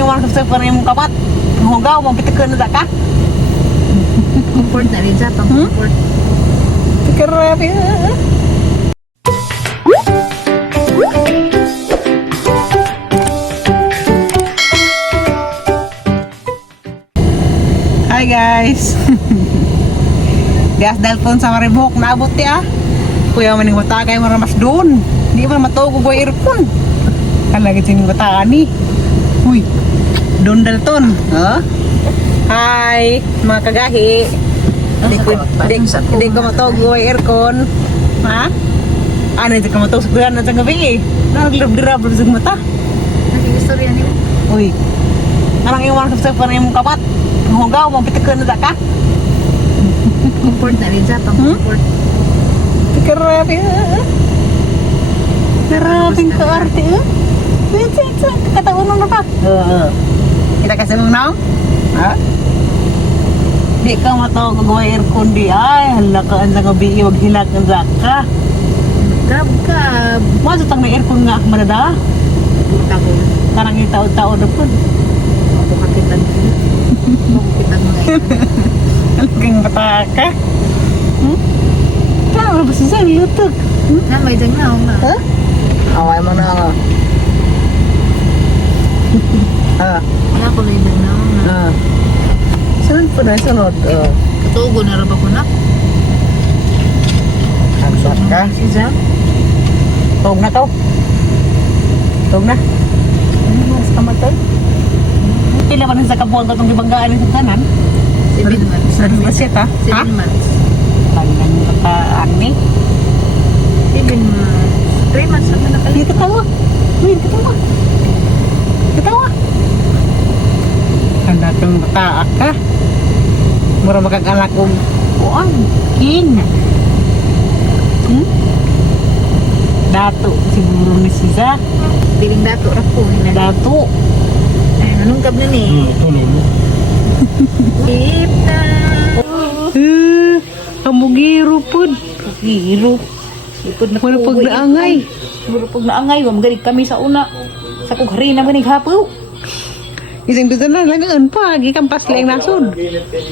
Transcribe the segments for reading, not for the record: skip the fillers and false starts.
iwan sa parang kapat. Hugaw mo pitikan na ka. Comfort na rin sa pang-comfort. Grabe. Hi guys. Dias dalton sa Maribok naabot ti ah. Kuya maning wata kay maramas doon. Di man matugo go earphone. Kalagi sining wata ni. Uy. Doon dalton. Hi, mga kagahi. Di ko matugo ay aircon. Ha? Ano di ka matugo sa kuyan na sa gabi eh. Naglab-drab sa mata. Nag-istorya niyo. Uy. Anang iwan sa parang kapat. Hugaw mo pitikan na ka. Comfort na rin sa pang-comfort. Grabe. Grabe ka arte. Kataon na pa. Kita kasi mong naong? Ha? Di ka matawag kagawa aircon di ay. Hala ka ang gabi wag hilag ang zaka. Gab-gab. Maso tang na aircon nga manada. Tapos, Karang itaw-taw na po. ako kapitan. Mabukitan mo ngayon. Alagang mataka. Tama ba siya lutog? Na, may dangaw nga. Ha? Away mo na ako. Wala ko may dangaw nga. Saan po na sunod? Katugo na rin ako na. Ang ka? Si Zam. Tog na to. Tog na. Mas kamatay. Pila pa rin sa kabuang ka itong ibanggaan sa kanan? 7 months. Basit ha? 7 months. Tangan ka ani. 7 months. 3 months lang na Hindi nakalit. katawa. Hindi katawa. Katawa. Handa kang bata ka. Mura makag-anak kong kuang. King. Dato siguro ni Siza. Piling dato ra po. Dato. Ay, nanungkab na ni. Keep na. Kamugiro pod. Giro. Ipod na Wala pag naangay. Siguro pag naangay, magaling kami sa una. Sa kughari na manig hapo. Isang doon na langaan pa. Gikampas lang nasod.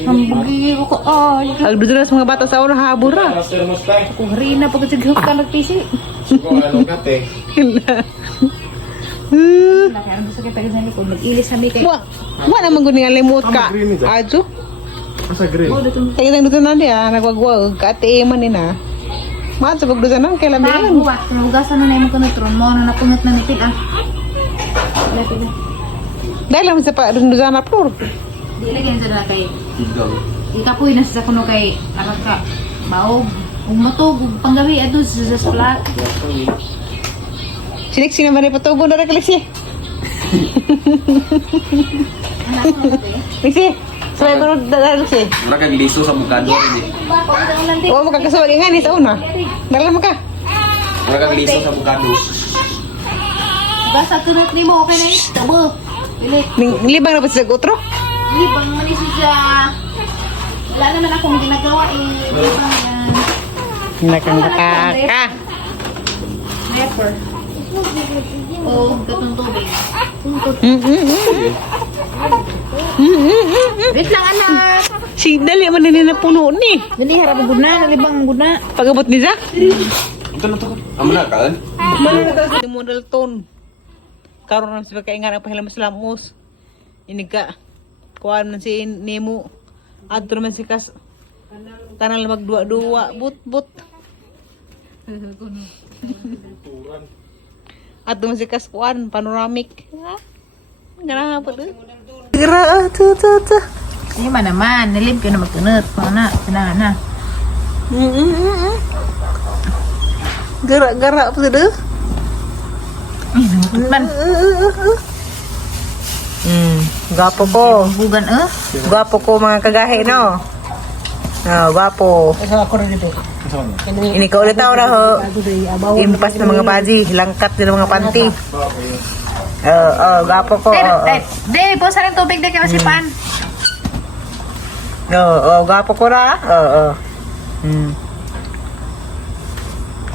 Ang bugiro ko ay. Ang doon na sa mga bata sa una habura. Sa kughari na pag sighap ka nagpisi. Kaya ang gusto kita sa likod. Mag-ilis kami kay... Wa naman ko nga limot ka. Adjo. Asa green? Oh, dito. Kaya isang doon na diya. Nagwagwag. Kaatiman ni na. Mahal sa pagdoon na. Kailan ba yan? Buwat. Nahugasan na na yung kanatron mo. Na napungat na nipid ah. Pila. Dahil lang sa doon na floor. Di lagi sa na kay... Ikapoy na sa kuno kay... Arak ka. Maog. Ug matog. Ug panggabi ato sa splat. Siniksi naman rin patubo na rin kaliksi. Anak mo na to eh. Liksi. Sabay ko na liksi. Mura kag liso sa bukado rin. Oo mo kakasawag nga ni sa una. Dala mo ka. Mura kag liso sa bukado. Basta tunot ni mo okay na eh. Tabo. Pilit. Libang na ba sa utro? Libang manis siya. Wala naman akong ginagawa eh. Libang yan. Nakangaka ka. Rapper. O katong tubig. Wait lang anak. Si dali man nila na puno ni. Dali harap ang guna. Nalibang ang guna. Pagabot ni Zach. Ito na to. Amo na kan? Di model ton. Karon na siya kaingan ang pahilam sa lamos. Inig ka. Kuhaan man si Nemo. Adto naman si Kas. Kanal magduwa-duwa. But. Adto man si Kas kuhaan. Panoramic. Ganahan po doon. Gira. Hindi man naman. Nalib ka na magtunot. Pana. Sinahan na. Gara po doon. Ay, namutut man. Gwapo ko. Bugan Gwapo ko mga kagahe, no? Gwapo. Ini ka ulit ako na ho. Impas ng mga baji. Langkat din ng mga panty. Gwapo ko. Di, pusa rin tubig din kayo masipan. Gwapo ko na.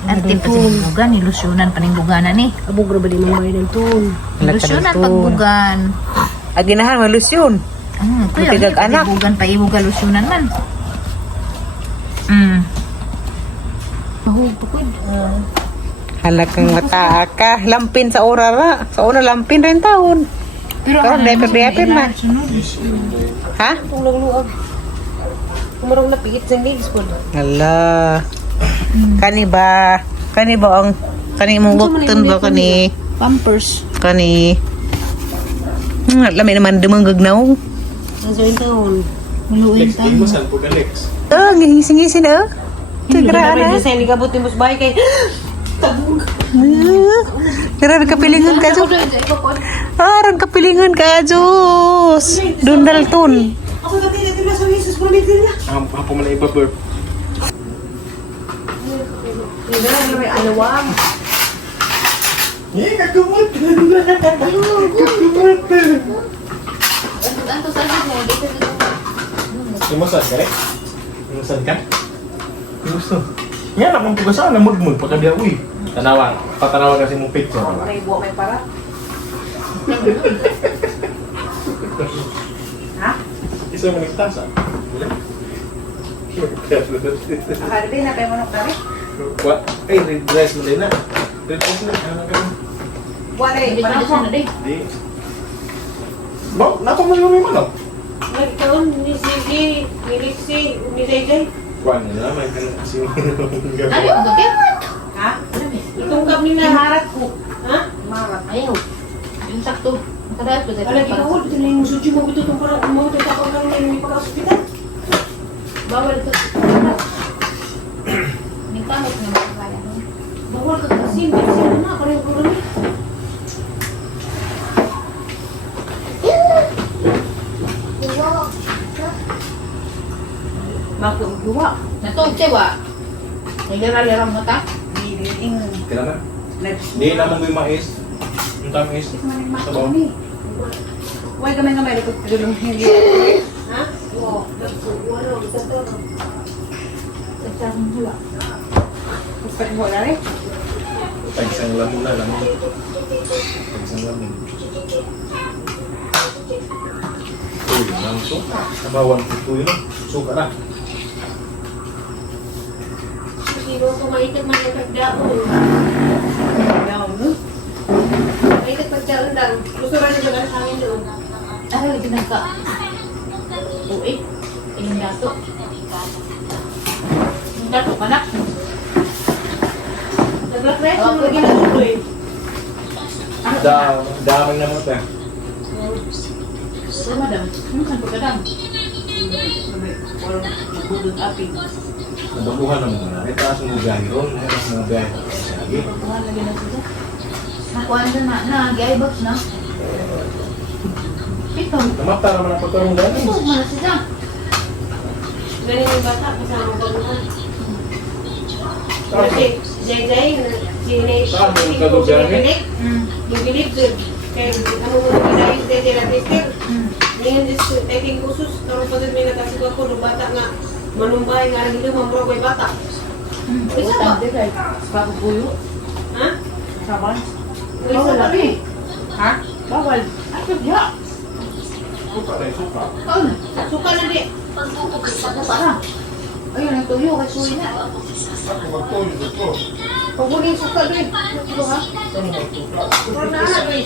Ante pa si bugan, ilusyonan pa ning buganan eh. Abog ra ba di mong bayan ng tun? Ilusyonan pagbugan. Aginahan malusyon. Matigag anak. Ibugan pa ibuga lusyonan man. Mahug pukod. Halakang mata ka. Lampin sa orara. Sa una lampin rin taon. Pero Karon, diaper na. Ha? Tulong luag. Kumarong napigit sa legs po. Hala. Kani ba ang kani mong bukton ba kani? Pampers. Kani. Lami naman dumang gagnaw. Ang sayin taon. Muluin ka. Ngisi-ngisi na. Tigra Grabe na. na sa ni kabut ni Boss Bay kay tabog. Tira kapilingan ka jo. Ran kapilingan ka Diyos. Dundalton. Ako kapila dito sa Jesus mo nito na. Apa man iba burp. Ina na may alawang. Anto sa mo dito dito. Imusan ka rin? Imusan ka? Gusto. Yan akong pugasan na mudmud pagka dia uy. Tanawan. Patanawan kasi mong picture. May buwa may para. Isa mo nagtasa. Akarbi na pa mo nokari. What? Eh, red dress mo din na. Red dress mo. Ano ka? Wala Hindi pa na di. Di. Ba, napaman mo yung manok. Nagkaon ni Sigi, ni Lixie, ni Jay. Kuan na may kanang kasi yung Ano yung buti? Ha? Itungkap ni na harat ko. Ha? Marat. Ayaw. Yung sakto. Nakadahal ko sa Wala ginawa dito na yung suji mo ito itong parang mo ito tapos lang na yung pagka-hospital. Bawal ito. Nagkamot na mga kaya. Bawal ka kasi, medicine na, parang kurang. Magkuwa. Natog siya Naglalala mo ta? Kailan na? Di naman mo yung mais. Yung tamis. Sabaw. Why kami nga may likod dulong hindi. Ha? Oo. Wala, isa to. Sagsang hula. Gusto ko na rin. Tagsang lamin na. Tagsang lamin. Uy, ang suka. Sabawan ko ito yun. Suka na. Sino ko maitik man yung pagdao. Down, no? Maitik pagdao lang. Gusto ba niya ba sa amin doon? Ay, ginagka. Uy, ilang dato. Yung dato ka na. Nag-refresh mo na ginagawa eh. Daming na mo ito. Pero madam, ano saan pagkadam? Walang nagudod api. Nababuhan na muna. Itaas mo biyahe ron. Itaas mo biyahe. Sige. Pagkakuhan lagi na siya. Nakuhaan na, nag-i-box na. Ito, Namata naman ang pagkarong gano'n. ito, malas siya. Ganyan yung bata, kasama ko doon. Kasi, Jay, Saan mo yung kadugayan? Gibilib doon. Kaya, ano mo nila yung therapist. Ngayon, taking kusus, karoon pa doon may nakasigaw ko, nung bata nga, manumbay nga lang ito, mamuro ko yung bata. Isa ba? Pakupuyo. Ha? Saban. May isa pa rin. Ha? Bawal. Ako diya. Suka rin, suka. Ikaw na. Suka na di. Ano para? Ayun, ang tuyo kay suwi na. Ako magtuloy dito. Pag huling suka rin. Ito ha? Puro na rin.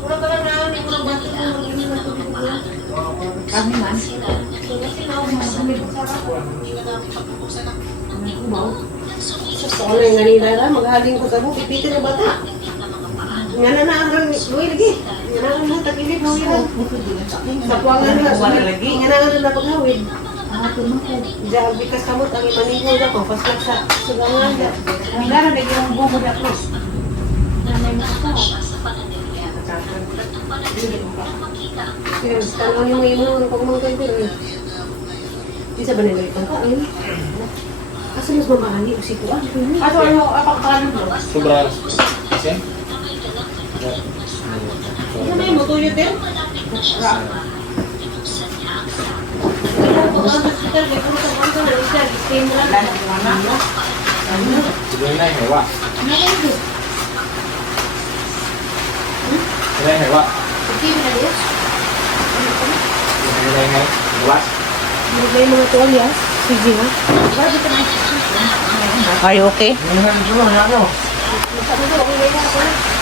Puro ka lang na, hindi ko lang bata ko, hindi ko lang tubig. Kami man. Wala yung ganila na, maghaling ko sa buki, piti na bata. Nga na naarang, luwi lagi. Nga na nga tagilid, luwi lang. Sa puwangan na, Wala lagi. Nga na nga na paghawid. Ah, tumako. Diyan, bikas kamot, ang imaningol ako, paslak sa sugangan. May lara na yung bubo na plus. Nanay mo ka. Tanong yung may mga pagmangkay ko rin. Isa ba nila itong kain? Asa mas mamahali, usito ah. Ato ano apakpalan mo? Sobra. Kasi? Ano na yung matuyot din? Ang hospital, may puro sa kanto na isa, disclaim lang. Wala na wala. Sige na yung hewa. Nanay ko. Sige na yung hewa. Ito Sige na din. Buwas. May mga tuwalyas. Sige nga. Bago ka na. Are you okay? Ano nga dito lang, ano? Sabi ko, okay na ako.